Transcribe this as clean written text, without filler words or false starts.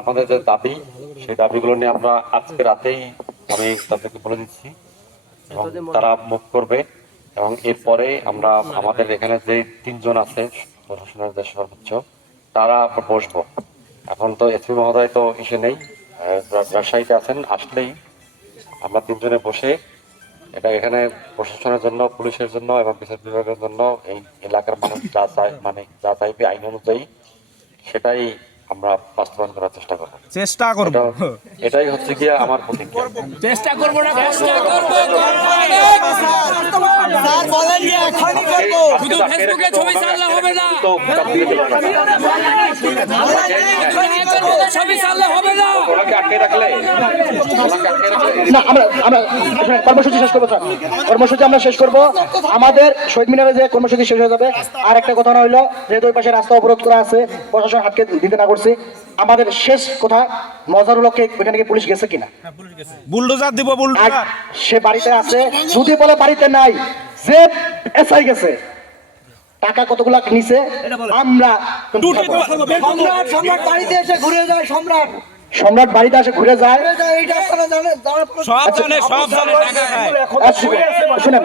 আমাদের যে দাবি সেই দাবিগুলো নিয়ে আমরা আজকে রাতেই আমি তাদেরকে বলে দিচ্ছি এবং তারা মুভ করবে এবং এরপরে আমরা আমাদের এখানে যে তিনজন আছে প্রশাসনের যে সর্বোচ্চ তারা বসবো। এখন তো এসপি মহোদয় তো এসে নেই, রাজশাহীতে আছেন, আসলেই আমরা তিনজনে বসে এটা এখানে প্রশাসনের জন্য, পুলিশের জন্য এবং বিচার বিভাগের জন্য এই এলাকার মানুষ যা চায় মানে যা চাইবে আইন অনুযায়ী সেটাই আমরা বাস্তবায়ন করার চেষ্টা করব। এটাই হচ্ছে গিয়ে আমার প্রতিজ্ঞা। চেষ্টা করব না, চেষ্টা করব, স্যার বলেন যে এখনই করব। শুধু ফেসবুকে ছবি ছাড়লে হবে না, তো ছবি ছাড়লে হবে না। ওনাকে আটকে রাখলে না, আমরা কর্মসূচি শেষ করবো স্যার। কর্মসূচি আমরা শেষ করব। আমাদের শহীদ মিনারে যে কর্মসূচি শেষ হয়ে যাবে। আর একটা কথা হইলো, যেহেতু ওই পাশে রাস্তা অবরোধ করা আছে, প্রশাসন হাতকে দিতে না করছি, আমাদের শেষ কথা মজার হলো ওইখানে কি পুলিশ গেছে কিনা, বুলডোজার দিব, বুলডোজার সে বাড়িতে আছে, যদি বলে বাড়িতে নাই, যে এসআই গেছে, টাকা কতগুলা নিছে আমরা সম্রাট বাড়িতে এসে ঘুরে যায়, সম্রাট বাড়িতে আসে ঘুরে যায়, এইটা আপনারা জানেন। সব জানে টাকা খায়। শুনেন